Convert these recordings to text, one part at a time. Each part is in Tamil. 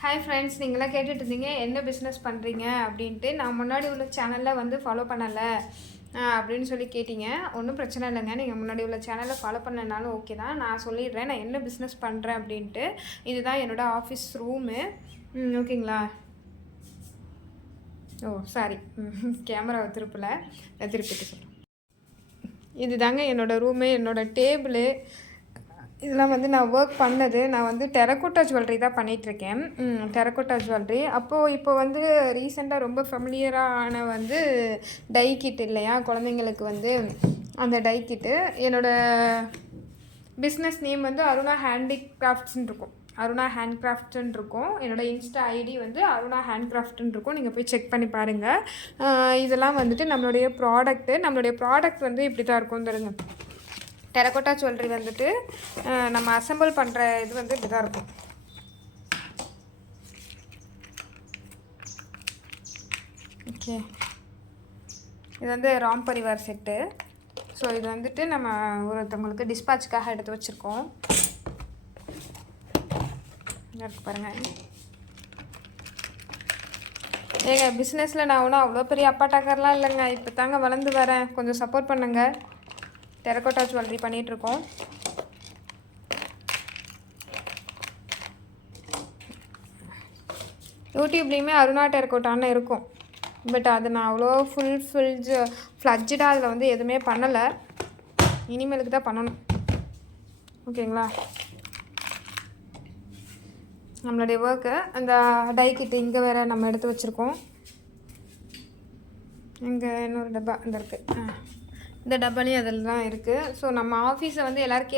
ஹாய் ஃப்ரெண்ட்ஸ், நீங்களாம் கேட்டுட்டு இருந்தீங்க என்ன பிஸ்னஸ் பண்ணுறீங்க அப்படின்ட்டு. நான் முன்னாடி உள்ள சேனலில் வந்து ஃபாலோ பண்ணலை அப்படின்னு சொல்லி கேட்டிங்க. ஒன்றும் பிரச்சனை இல்லைங்க. நீங்கள் முன்னாடி உள்ள சேனலை ஃபாலோ பண்ணனாலும் ஓகே தான். நான் சொல்லிடுறேன் நான் என்ன பிஸ்னஸ் பண்ணுறேன் அப்படின்ட்டு. இதுதான் என்னோடய ஆஃபீஸ் ரூமு. ஓகேங்களா? ஓ சாரி, கேமராவை திருப்பிட்டு சொல்கிறேன். இது தாங்க என்னோடய ரூமு, என்னோடய டேபிளு. இதெல்லாம் வந்து நான் ஒர்க் பண்ணது. நான் வந்து டெரக்கோட்டா ஜுவல்லரி தான் பண்ணிகிட்ருக்கேன். Terracotta jewellery. இப்போ வந்து ரீசெண்டாக ரொம்ப ஃபெமிலியரான வந்து டை கிட் இல்லையா, குழந்தைங்களுக்கு வந்து அந்த டை கிட்டு. என்னோடய பிஸ்னஸ் நேம் வந்து அருணா ஹேண்டிகிராஃப்ட்ஸ்ன்னு இருக்கும். அருணா ஹேண்ட்கிராஃப்ட்ஸ்ன்னு இருக்கும். என்னோடய இன்ஸ்டா ஐடி வந்து அருணா ஹேண்ட்கிராஃப்ட்ன்னு இருக்கும். நீங்கள் போய் செக் பண்ணி பாருங்கள். இதெல்லாம் வந்துட்டு நம்மளுடைய ப்ராடக்ட் வந்து இப்படி தான் இருக்கும். தருங்க, டெரக்கோட்டா ஜுவல்லரி வந்துட்டு நம்ம அசெம்பிள் பண்ணுற இது வந்து இப்படி தான் இருக்கும். ஓகே, இது வந்து ராம் பரிவார் செட்டு. ஸோ இது வந்துட்டு நம்ம ஒருத்தவங்களுக்கு டிஸ்பேட்ச்காக எடுத்து வச்சுருக்கோம். இருக்கு பாருங்கள். ஏங்க, பிஸ்னஸில் நான் ஒன்றும் அவ்வளோ பெரிய அப்பாட்டாக்கர்லாம் இல்லைங்க. இப்போ தாங்க வளர்ந்து வரேன். கொஞ்சம் சப்போர்ட் பண்ணுங்கள். டெரக்கோட்டா ஜுவல்லரி பண்ணிகிட்ருக்கோம். யூடியூப்லேயுமே அருணா டெரக்கோட்டான்னு இருக்கும். பட் அது நான் அவ்வளோ ஃப்ளட்ஜாக அதில் வந்து எதுவுமே பண்ணலை. இனிமேலுக்கு தான் பண்ணணும். ஓகேங்களா? நம்மளுடைய ஒர்க்கு அந்த டை கிட்டு இங்கே வேறு நம்ம எடுத்து வச்சுருக்கோம். இங்கே இன்னொரு டப்பா இந்த இருக்குது. இந்த டப்பாலையும் அதில் தான் இருக்குது. ஸோ நம்ம ஆஃபீஸை வந்து எல்லோரும்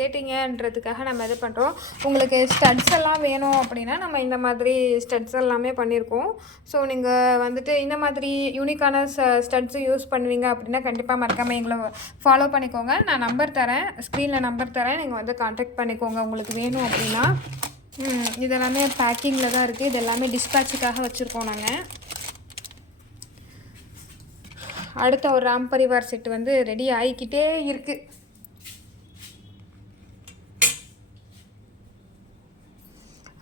கேட்டிங்கன்றதுக்காக நம்ம இது பண்ணுறோம். உங்களுக்கு ஸ்டட்ஸ் எல்லாம் வேணும் அப்படின்னா நம்ம இந்த மாதிரி ஸ்டட்ஸ் எல்லாமே பண்ணியிருக்கோம். ஸோ நீங்கள் வந்துட்டு இந்த மாதிரி யூனிக்கான ஸ்டட்ஸும் யூஸ் பண்ணுவீங்க அப்படின்னா கண்டிப்பாக மறக்காமல் எங்களை ஃபாலோ பண்ணிக்கோங்க. நான் நம்பர் தரேன், ஸ்க்ரீனில் நம்பர் தரேன். நீங்கள் வந்து கான்டாக்ட் பண்ணிக்கோங்க உங்களுக்கு வேணும் அப்படின்னா. இதெல்லாமே பேக்கிங்கில் தான் இருக்குது. இது எல்லாமே டிஸ்பேட்சுக்காக வச்சுருக்கோம் நாங்கள். அடுத்த ஒரு ராம் பரிவார் செட்டு வந்து ரெடி ஆகிக்கிட்டே இருக்குது.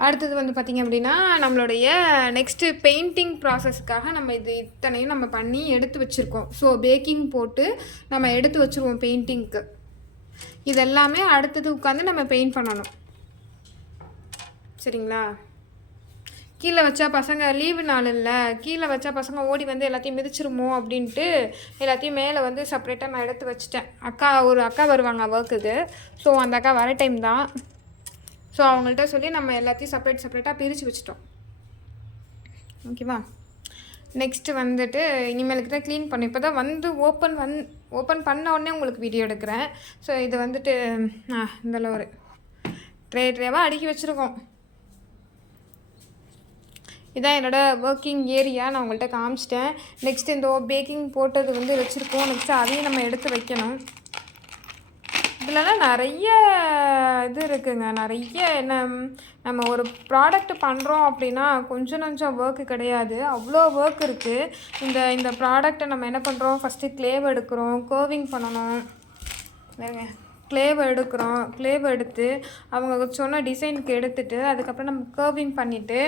அடுத்தது வந்து பார்த்திங்க அப்படின்னா நம்மளுடைய நெக்ஸ்ட்டு பெயிண்டிங் ப்ராசஸ்க்காக நம்ம இத்தனையும் நம்ம பண்ணி எடுத்து வச்சுருக்கோம். ஸோ பேக்கிங் போட்டு நம்ம எடுத்து வச்சுருவோம் பெயிண்டிங்க்கு. இதெல்லாமே அடுத்தது உட்காந்து நம்ம பெயிண்ட் பண்ணணும். சரிங்களா? கீழே வச்சா பசங்க லீவு நாள் இல்லை, கீழே வச்சா பசங்க ஓடி வந்து எல்லாத்தையும் மிதிச்சிருமோ அப்படின்ட்டு எல்லாத்தையும் மேலே வந்து செப்ரேட்டாக நான் எடுத்து வச்சுட்டேன். ஒரு அக்கா வருவாங்க ஒர்க்குக்கு. ஸோ அந்த அக்கா வர டைம் தான். ஸோ அவங்கள்ட்ட சொல்லி நம்ம எல்லாத்தையும் செப்ரேட்டாக பிரித்து வச்சுட்டோம். ஓகேவா? நெக்ஸ்ட்டு வந்துட்டு இனிமேலுக்கு தான் க்ளீன் பண்ணேன். இப்போ தான் வந்து ஓப்பன் பண்ண உடனே உங்களுக்கு வீடியோ எடுக்கிறேன். ஸோ இது வந்துட்டு இதில் ஒரு ட்ரேவாக அடுக்கி வச்சுருக்கோம். இதான் என்னோடய ஒர்க்கிங் ஏரியா. நான் உங்கள்கிட்ட காமிச்சிட்டேன். நெக்ஸ்ட்டு இந்த பேக்கிங் போட்டது வந்து வச்சுருக்கோம். நெக்ஸ்ட்டு அதையும் நம்ம எடுத்து வைக்கணும். இதிலலாம் நிறைய இது இருக்குதுங்க. நிறைய நம்ம ஒரு ப்ராடக்ட் பண்ணுறோம் அப்படின்னா கொஞ்சம் ஒர்க்கு கிடையாது, அவ்வளோ ஒர்க் இருக்குது. இந்த ப்ராடக்டை நம்ம என்ன பண்ணுறோம், ஃபஸ்ட்டு க்ளேவ் எடுக்கிறோம், கர்விங் பண்ணணும். க்ளேவ் எடுத்து அவங்க சொன்ன டிசைனுக்கு எடுத்துகிட்டு அதுக்கப்புறம் நம்ம கர்விங் பண்ணிவிட்டு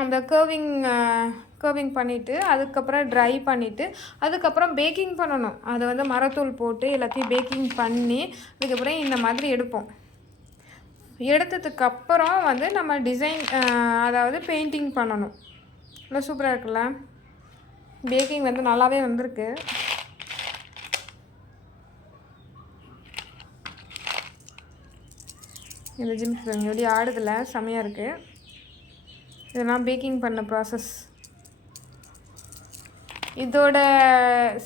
அந்த கர்விங் பண்ணிவிட்டு அதுக்கப்புறம் ட்ரை பண்ணிவிட்டு அதுக்கப்புறம் பேக்கிங் பண்ணணும். அதை வந்து மரத்தூள் போட்டு எல்லாத்தையும் பேக்கிங் பண்ணி அதுக்கப்புறம் இந்த மாதிரி எடுப்போம். எடுத்ததுக்கப்புறம் வந்து நம்ம டிசைன் அதாவது பெயிண்டிங் பண்ணணும். நல்லா சூப்பராக இருக்குல்ல? பேக்கிங் வந்து நல்லாவே வந்திருக்கு. இந்த ஜிம்க்கு எப்படி ஆடுதில்ல, செமையாக இருக்குது. இதெல்லாம் பேக்கிங் பண்ண ப்ராசஸ். இதோட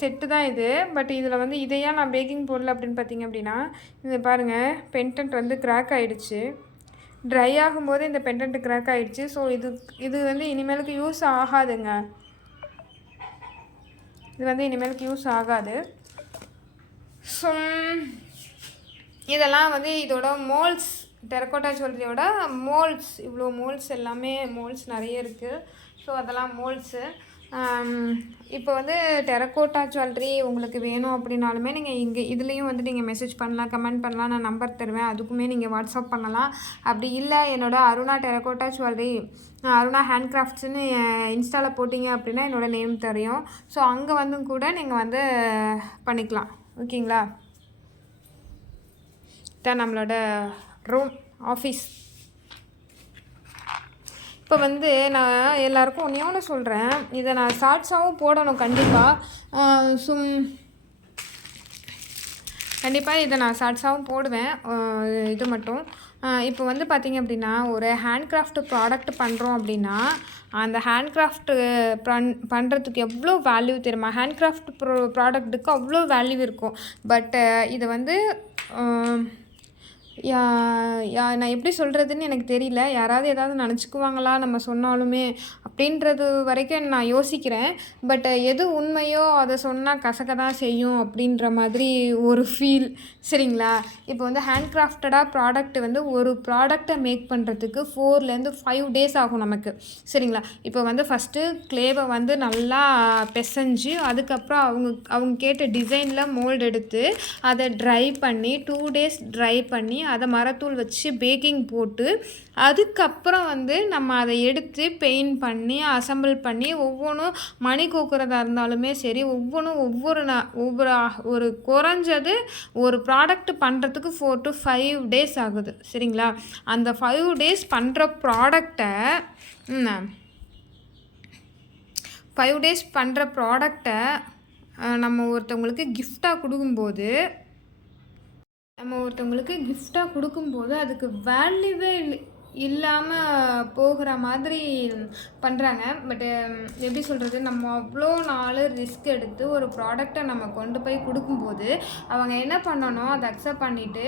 செட்டு தான் இது. பட் இதில் வந்து இதையா நான் பேக்கிங் போடல அப்படின்னு பார்த்திங்க அப்படின்னா, இது பாருங்கள், பெண்டன்ட் வந்து கிராக் ஆகிடுச்சு. ட்ரை ஆகும்போது இந்த பெண்டன்ட் கிராக் ஆகிடுச்சு. ஸோ இது வந்து இனிமேலுக்கு யூஸ் ஆகாதுங்க. இது வந்து இனிமேலுக்கு யூஸ் ஆகாது. ஸோ இதெல்லாம் வந்து இதோட மோல்ட்ஸ், டெரக்கோட்டா ஜுவல்லரியோட மோல்ட்ஸ், இவ்வளோ மோல்ட்ஸ் எல்லாமே மோல்ட்ஸ் நிறைய இருக்குது. ஸோ அதெல்லாம் மோல்ட்ஸு. இப்போ வந்து டெரக்கோட்டா ஜுவல்லரி உங்களுக்கு வேணும் அப்படின்னாலுமே நீங்கள் இங்கே இதுலேயும் வந்து நீங்கள் மெசேஜ் பண்ணலாம், கமெண்ட் பண்ணலாம். நான் நம்பர் தருவேன், அதுக்குமே நீங்கள் வாட்ஸ்அப் பண்ணலாம். அப்படி இல்லை என்னோடய அருணா டெரக்கோட்டா ஜுவல்லரி, அருணா ஹேண்ட்கிராஃப்ட்ஸ்னு இன்ஸ்டாவில் போட்டிங்க அப்படின்னா என்னோடய நேம் தெரியும். ஸோ அங்கே வந்து கூட நீங்கள் வந்து பண்ணிக்கலாம். ஓகேங்களா? தான் நம்மளோட ரூம் ஆஃபீஸ். இப்போ வந்து நான் எல்லாருக்கும் ஒன்று சொல்கிறேன், இதை நான் ஷார்ட்ஸாகவும் போடணும் கண்டிப்பாக. கண்டிப்பாக இதை நான் ஷார்ட்ஸாகவும் போடுவேன். இது மட்டும் இப்போ வந்து பார்த்திங்க அப்படின்னா, ஒரு ஹேண்ட்கிராஃப்ட் ப்ராடக்ட் பண்ணுறோம் அப்படின்னா, அந்த ஹேண்ட்கிராஃப்ட்டு பண்ணுறதுக்கு எவ்வளோ வேல்யூ தெரியுமா? ஹேண்ட்கிராஃப்ட் ப்ராடக்ட்டுக்கு அவ்வளோ வேல்யூ இருக்கும். பட் இதை வந்து நான் எப்படி சொல்கிறதுன்னு எனக்கு தெரியல. யாராவது ஏதாவது நினச்சிக்குவாங்களா நம்ம சொன்னாலுமே அப்படின்றது வரைக்கும் நான் யோசிக்கிறேன். பட் எது உண்மையோ அதை சொன்னால் கசக்க தான் செய்யும் அப்படின்ற மாதிரி ஒரு ஃபீல். சரிங்களா? இப்போ வந்து ஹேண்ட்கிராஃப்டடாக ப்ராடக்ட் வந்து ஒரு ப்ராடக்டை மேக் பண்ணுறதுக்கு 4லேருந்து 5 டேஸ் ஆகும் நமக்கு. சரிங்களா? இப்போ வந்து ஃபஸ்ட்டு க்ளேவை வந்து நல்லா பிசைஞ்சு அதுக்கப்புறம் அவங்க கேட்ட டிசைனில் மோல்டு எடுத்து அதை ட்ரை பண்ணி 2 டேஸ் ட்ரை பண்ணி அதை மரத்தூள் வச்சு பேக்கிங் போட்டு அதுக்கப்புறம் வந்து நம்ம அதை எடுத்து பெயிண்ட் பண்ணி அசம்பிள் பண்ணி ஒவ்வொன்றும் மணி கோக்குறதா இருந்தாலுமே சரி ஒவ்வொன்றும் ஒரு குறைஞ்சது ஒரு ப்ராடக்ட் பண்ணுறதுக்கு 4 to 5 டேஸ் ஆகுது. சரிங்களா? அந்த 5 டேஸ் பண்ணுற ப்ராடக்டை 5 டேஸ் பண்ணுற ப்ராடக்டை நம்ம ஒருத்தவங்களுக்கு கிஃப்டாக கொடுக்கும்போது அதுக்கு வேல்யூவே இல்லாமல் போகிற மாதிரி பண்ணுறாங்க. பட்டு எப்படி சொல்கிறது, நம்ம அவ்வளோ நாள் ரிஸ்க் எடுத்து ஒரு ப்ராடக்டை நம்ம கொண்டு போய் கொடுக்கும்போது அவங்க என்ன பண்ணணும், அதை அக்செப்ட் பண்ணிவிட்டு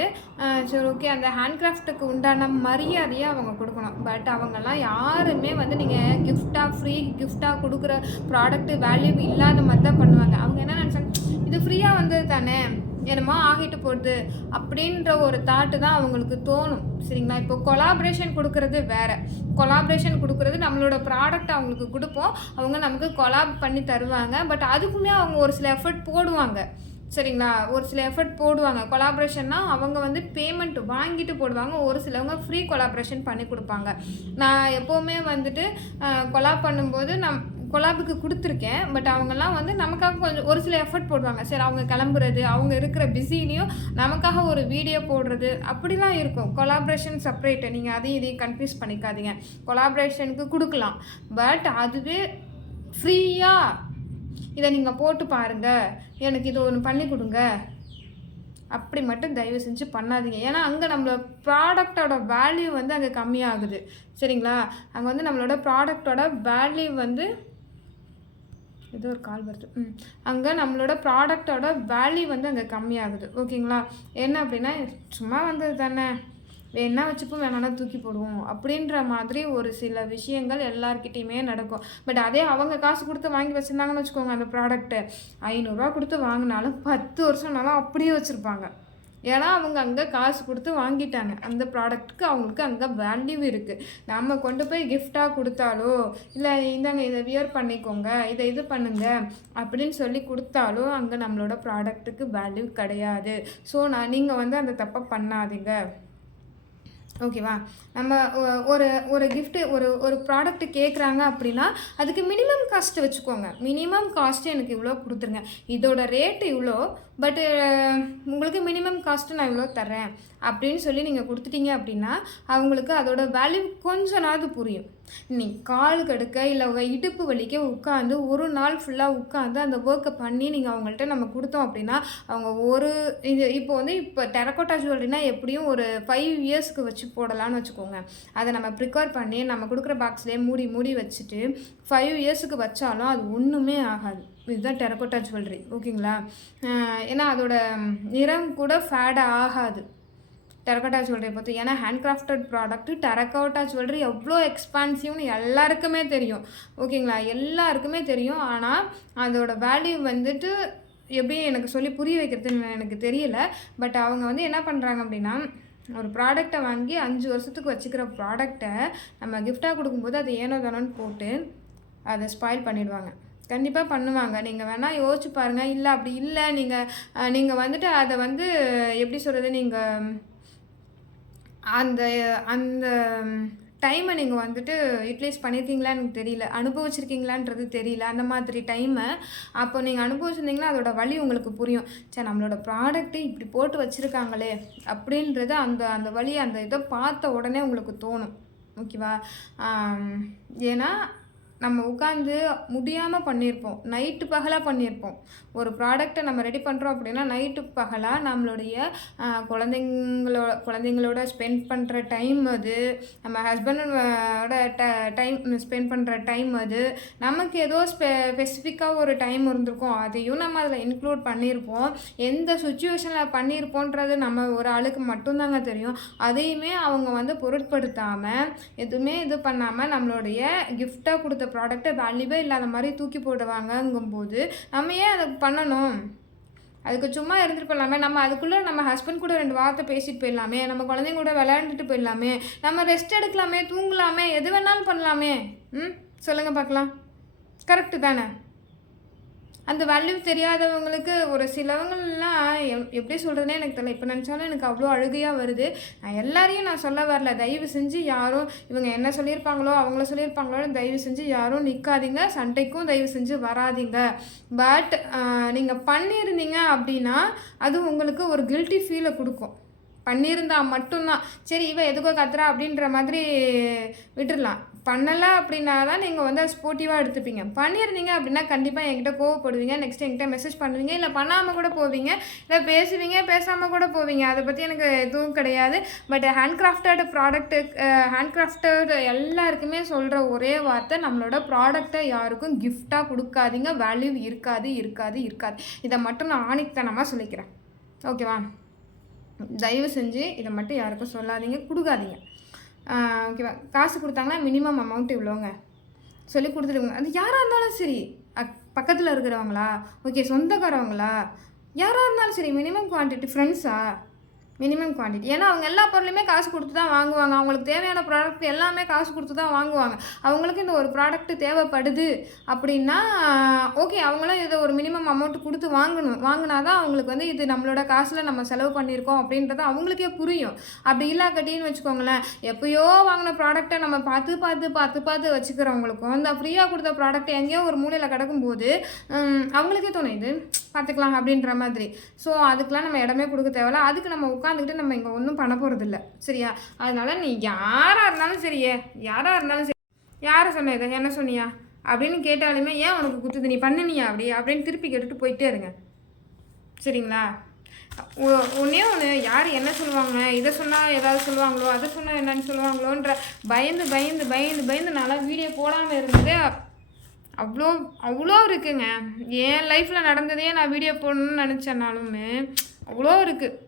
சரி ஓகே அந்த ஹேண்ட்கிராஃப்ட்டுக்கு உண்டான மரியாதையை அவங்க கொடுக்கணும். பட் அவங்கெல்லாம் யாருமே வந்து நீங்கள் ஃப்ரீ கிஃப்டாக கொடுக்குற ப்ராடக்ட்டு வேல்யூ இல்லாத மாதிரி தான் பண்ணுவாங்க. அவங்க என்ன நினச்சாங்க, இது ஃப்ரீயாக வந்தது தானே, என்னமோ ஆகிட்டு போகுது அப்படின்ற ஒரு தாட்டு தான் அவங்களுக்கு தோணும். சரிங்களா? இப்போ கொலாபரேஷன் கொடுக்கறது வேறு. கொலாபரேஷன் கொடுக்குறது நம்மளோட ப்ராடக்ட் அவங்களுக்கு கொடுப்போம், அவங்க நமக்கு கொலாப் பண்ணி தருவாங்க. பட் அதுக்குமே அவங்க ஒரு சில எஃபர்ட் போடுவாங்க. சரிங்களா? ஒரு சில எஃபர்ட் போடுவாங்க. கொலாபரேஷன்னா அவங்க வந்து பேமெண்ட் வாங்கிட்டு போடுவாங்க. ஒரு சிலவங்க ஃப்ரீ கொலாபரேஷன் பண்ணி கொடுப்பாங்க. நான் எப்போவுமே வந்துட்டு கொலாப் பண்ணும்போது கொலாபுக்கு கொடுத்துருக்கேன். பட் அவங்கெல்லாம் வந்து நமக்காக கொஞ்சம் ஒரு சில எஃபர்ட் போடுவாங்க. சரி அவங்க கிளம்புறது, அவங்க இருக்கிற பிஸிலையும் நமக்காக ஒரு வீடியோ போடுறது அப்படிலாம் இருக்கும். கொலாபரேஷன் செப்பரேட்டு, நீங்கள் அதையும் இதையும் கன்ஃபியூஸ் பண்ணிக்காதீங்க. கொலாபரேஷனுக்கு கொடுக்கலாம். பட் அதுவே ஃப்ரீயாக இதை நீங்கள் போட்டு பாருங்கள், எனக்கு இது ஒன்று பண்ணி கொடுங்க அப்படி மட்டும் தயவு செஞ்சு பண்ணாதீங்க. ஏன்னா அங்கே நம்மளோட ப்ராடக்டோட வேல்யூ வந்து அங்கே கம்மியாகுது. சரிங்களா? அங்கே வந்து நம்மளோட ப்ராடக்டோட வேல்யூ வந்து ஏதோ ஒரு கால் வருது. அங்கே நம்மளோட ப்ராடக்டோட வேல்யூ வந்து அங்கே கம்மியாகுது. ஓகேங்களா? என்ன அப்படின்னா சும்மா வந்தது தானே, வேணா வச்சுப்போம் வேணான்னா தூக்கி போடுவோம் அப்படின்ற மாதிரி ஒரு சில விஷயங்கள் எல்லாருக்கிட்டையுமே நடக்கும். பட் அதே அவங்க காசு கொடுத்து வாங்கி வச்சுருந்தாங்கன்னு வச்சுக்கோங்க, அந்த ப்ராடக்ட்டு 500 ரூபா கொடுத்து வாங்கினாலும் 10 வருஷம்னாலும் அப்படியே வச்சுருப்பாங்க. ஏன்னா அவங்க அங்கே காசு கொடுத்து வாங்கிட்டாங்க. அந்த ப்ராடக்ட்டுக்கு அவங்களுக்கு அங்கே வேல்யூ இருக்குது. நம்ம கொண்டு போய் கிஃப்டாக கொடுத்தாலோ இல்லை இந்தாங்க இதை வியர் பண்ணிக்கோங்க, இதை இது பண்ணுங்க அப்படின்னு சொல்லி கொடுத்தாலோ அங்கே நம்மளோட ப்ராடக்ட்டுக்கு வேல்யூ கிடையாது. ஸோ நீங்கள் வந்து அந்த தப்பை பண்ணாதீங்க. ஓகேவா? நம்ம ஒரு கிஃப்ட்டு ஒரு ப்ராடக்ட்டு கேட்குறாங்க அப்படின்னா அதுக்கு மினிமம் காஸ்ட்டு வச்சுக்கோங்க. மினிமம் காஸ்ட்டு எனக்கு இவ்வளோ கொடுத்துருங்க, இதோட ரேட்டு இவ்வளோ, பட்டு உங்களுக்கு மினிமம் காஸ்ட்டு நான் இவ்வளோ தர்றேன் அப்படின்னு சொல்லி நீங்கள் கொடுத்துட்டீங்க அப்படின்னா அவங்களுக்கு அதோட வேல்யூ கொஞ்சனாவது புரியும். நீங்கள் கால் கடுக்க இல்லை இடுப்பு வலிக்க உட்காந்து ஒரு நாள் ஃபுல்லாக உட்காந்து அந்த ஒர்க்கை பண்ணி நீங்கள் அவங்கள்ட்ட நம்ம கொடுத்தோம் அப்படின்னா அவங்க இப்போ டெரக்கோட்டா ஜுவல்லரினா எப்படியும் ஒரு 5 இயர்ஸ்க்கு வச்சு போடலான்னு வச்சுக்கோங்க. அதை நம்ம ப்ரிப்பேர் பண்ணி நம்ம கொடுக்குற பாக்ஸ்லேயே மூடி வச்சுட்டு 5 இயர்ஸுக்கு வச்சாலும் அது ஒன்றுமே ஆகாது. இதுதான் டெரக்கோட்டா ஜுவல்லரி. ஓகேங்களா? ஏன்னா அதோட நிறம் கூட ஃபேடாக ஆகாது டெரக்கோட்டா ஜுவல்லரி பார்த்து. ஏன்னா ஹேண்ட்கிராஃப்டட் ப்ராடக்ட்டு டெரக்கோட்டா ஜுவல்லரி எவ்வளோ எக்ஸ்பான்சிவ்னு எல்லாருக்குமே தெரியும். ஓகேங்களா? எல்லாருக்குமே தெரியும். ஆனால் அதோட வேல்யூ வந்துட்டு எப்படி எனக்கு சொல்லி புரிய வைக்கிறதுன்னு எனக்கு தெரியல. பட் அவங்க வந்து என்ன பண்ணுறாங்க அப்படின்னா ஒரு ப்ராடக்டை வாங்கி 5 வருஷத்துக்கு வச்சுக்கிற ப்ராடக்டை நம்ம கிஃப்டாக கொடுக்கும்போது அது ஏனோ தானோன்னு போட்டு அதை ஸ்பாயில் பண்ணிடுவாங்க. கண்டிப்பாக பண்ணுவாங்க. நீங்கள் வேணால் யோசிச்சு பாருங்கள். இல்லை அப்படி இல்லை, நீங்கள் வந்துட்டு அதை வந்து எப்படி சொல்கிறது, நீங்கள் அந்த அந்த டைமை நீங்கள் வந்துட்டு யூட்டிலைஸ் பண்ணியிருக்கீங்களான்னு எனக்கு தெரியல, அனுபவிச்சிருக்கீங்களான்றது தெரியல. அந்த மாதிரி டைமை அப்போ நீங்கள் அனுபவிச்சிருந்தீங்கன்னா அதோட வலி உங்களுக்கு புரியும். சரி, நம்மளோட ப்ராடக்ட்டு இப்படி போட்டு வச்சுருக்காங்களே அப்படின்றது அந்த அந்த வலி, அந்த இதை பார்த்த உடனே உங்களுக்கு தோணும். ஓகேவா? ஏன்னா நம்ம உட்காந்து முடியாமல் பண்ணியிருப்போம், நைட்டு பகலாக பண்ணியிருப்போம். ஒரு ப்ராடக்டை நம்ம ரெடி பண்ணுறோம் அப்படின்னா நைட்டு பகலாக நம்மளுடைய குழந்தைங்களோட ஸ்பெண்ட் பண்ணுற டைம் அது, நம்ம ஹஸ்பண்டோட டைம் ஸ்பெண்ட் பண்ணுற டைம் அது, நமக்கு ஏதோ ஸ்பெசிஃபிக்காக ஒரு டைம் இருந்திருக்கும், அதையும் நம்ம அதில் இன்க்ளூட் பண்ணியிருப்போம். எந்த சுச்சுவேஷனில் பண்ணியிருப்போன்றது நம்ம ஒரு ஆளுக்கு மட்டும்தாங்க தெரியும். அதையுமே அவங்க வந்து பொருட்படுத்தாமல் எதுவுமே இது பண்ணாமல் நம்மளுடைய கிஃப்டாக கொடுத்த ப்ராடக்ட்டை வேல்யூவே இல்லாத மாதிரி தூக்கி போடுவாங்கங்கும்போது நம்ம ஏன் அதை பண்ணணும்? அதுக்கு சும்மா இருந்துட்டு போயிடலாமே. நம்ம அதுக்குள்ளே நம்ம ஹஸ்பண்ட் கூட 2 வார்த்தை பேசிட்டு போயிடலாமே, நம்ம குழந்தைங்க கூட விளையாண்டுட்டு போயிடலாமே, நம்ம ரெஸ்ட் எடுக்கலாமே, தூங்கலாமே, எது வேணாலும் பண்ணலாமே. சொல்லுங்கள் பார்க்கலாம். கரெக்டு தானே? அந்த வேல்யூ தெரியாதவங்களுக்கு ஒரு சிலவங்கள்லாம் எப்படி சொல்கிறதுனே எனக்கு தெரியல. இப்போ நினச்சாலும் எனக்கு அவ்வளோ அழுகையாக வருது. நான் எல்லாரையும் நான் சொல்ல வரல. தயவு செஞ்சு யாரும் இவங்க என்ன சொல்லியிருப்பாங்களோ அவங்கள சொல்லியிருப்பாங்களோன்னு தயவு செஞ்சு யாரும் நிற்காதீங்க, சண்டைக்கும் தயவு செஞ்சு வராதிங்க. பட் நீங்கள் பண்ணியிருந்தீங்க அப்படின்னா அது உங்களுக்கு ஒரு கில்ட்டி ஃபீலை கொடுக்கும். பண்ணியிருந்தா மட்டும்தான் சரி இவன் எதுக்கோ கத்துறா அப்படின்ற மாதிரி விட்டுடலாம். பண்ணலை அப்படின்னா தான் நீங்கள் வந்து ஸ்போர்ட்டிவாக எடுத்துப்பீங்க. பண்ணியிருந்தீங்க அப்படின்னா கண்டிப்பாக என்கிட்ட கோவப்படுவீங்க, நெக்ஸ்ட் என்கிட்ட மெசேஜ் பண்ணுவீங்க, இல்லை பண்ணாமல் கூட போவீங்க, இல்லை பேசுவீங்க, பேசாமல் கூட போவீங்க. அதை பற்றி எனக்கு எதுவும் கிடையாது. பட் ஹேண்ட் கிராஃப்டட் எல்லாருக்குமே சொல்கிற ஒரே வார்த்தை, நம்மளோட ப்ராடக்டை யாருக்கும் கிஃப்டாக கொடுக்காதீங்க, வேல்யூ இருக்காது இருக்காது இருக்காது. இதை மட்டும் நான் ஆணித்தனமாக சொல்லிக்கிறேன். ஓகேவா? தயவு செஞ்சு இதை மட்டும் யாருக்கும் சொல்லாதீங்க, கொடுக்காதீங்க. ஓகேவா? காசு கொடுத்தாங்கன்னா மினிமம் அமௌண்ட் இவ்வளோங்க சொல்லி கொடுத்துருங்க. அது யாராக இருந்தாலும் சரி, பக்கத்தில் இருக்கிறவங்களா, ஓகே சொந்தக்காரவங்களா, யாராக இருந்தாலும் சரி, மினிமம் குவான்டிட்டி. ஃப்ரெண்ட்ஸா, மினிமம் குவான்டிட்டி. ஏன்னா அவங்க எல்லா பொருளையுமே காசு கொடுத்து தான் வாங்குவாங்க. அவங்களுக்கு தேவையான ப்ராடக்ட் எல்லாமே காசு கொடுத்து தான் வாங்குவாங்க. அவங்களுக்கு இந்த ஒரு ப்ராடக்ட்டு தேவைப்படுது அப்படின்னா ஓகே, அவங்களும் இதை ஒரு மினிமம் அமௌண்ட் கொடுத்து வாங்கினா தான் அவங்களுக்கு வந்து இது நம்மளோட காசில் நம்ம செலவு பண்ணியிருக்கோம் அப்படின்றது அவங்களுக்கே புரியும். அப்படி இல்லாக்கட்டின்னு வச்சுக்கோங்களேன், எப்போயோ வாங்கின ப்ராடக்டை நம்ம பார்த்து வச்சுக்கிறவங்களுக்கும் இந்த ஃப்ரீயாக கொடுத்த ப்ராடக்ட் எங்கேயோ ஒரு மூலையில் கிடக்கும்போது அவங்களுக்கே தோணும் இது பார்த்துக்கலாம் அப்படின்ற மாதிரி. ஸோ அதுக்கெலாம் நம்ம இடமே கொடுக்க தேவையில்ல. அதுக்கு நம்ம உட்காந்துக்கிட்டு நம்ம இங்கே ஒன்றும் பண்ண போகிறதில்ல. சரியா? அதனால் நீ யாராக இருந்தாலும் சரியே, யாராக இருந்தாலும் சரி, யாரை சொன்ன இதை என்ன சொன்னியா அப்படின்னு கேட்டாலுமே ஏன் உனக்கு குத்துது, நீ பண்ணினியா அப்படின்னு திருப்பி கேட்டுட்டு போயிட்டே இருங்க. சரிங்களா? ஒன்றே ஒன்று, யார் என்ன சொல்லுவாங்க, இதை சொன்னால் ஏதாவது சொல்லுவாங்களோ, அதை சொன்னால் என்னன்னு சொல்லுவாங்களோன்ற பயந்து நான்லாம் வீடியோ போடாமல் இருந்ததே அவ்வளோ இருக்குங்க. என் லைஃப்பில் நடந்ததே நான் வீடியோ போடணும்னு நினச்சேனாலுமே அவ்வளோ இருக்குது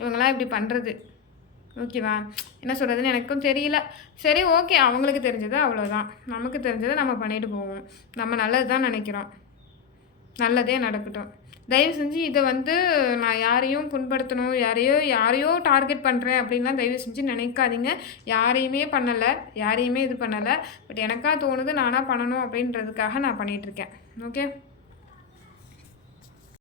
இவங்களாம் இப்படி பண்ணுறது. ஓகேவா? என்ன சொல்கிறதுன்னு எனக்கும் தெரியல. சரி, ஓகே, அவங்களுக்கு தெரிஞ்சது அவ்வளோதான், நமக்கு தெரிஞ்சதை நம்ம பண்ணிட்டு போவோம். நம்ம நல்லது தான் நினைக்கிறோம், நல்லதே நடக்கட்டும். தயவு செஞ்சு இதை வந்து நான் யாரையும் புண்படுத்தணும், யாரையோ டார்கெட் பண்ணுறேன் அப்படின்லாம் தயவு செஞ்சு நினைக்காதீங்க. யாரையுமே பண்ணலை, யாரையுமே இது பண்ணலை. பட் எனக்காக தோணுது நானாக பண்ணணும் அப்படின்றதுக்காக நான் பண்ணிகிட்ருக்கேன். ஓகே.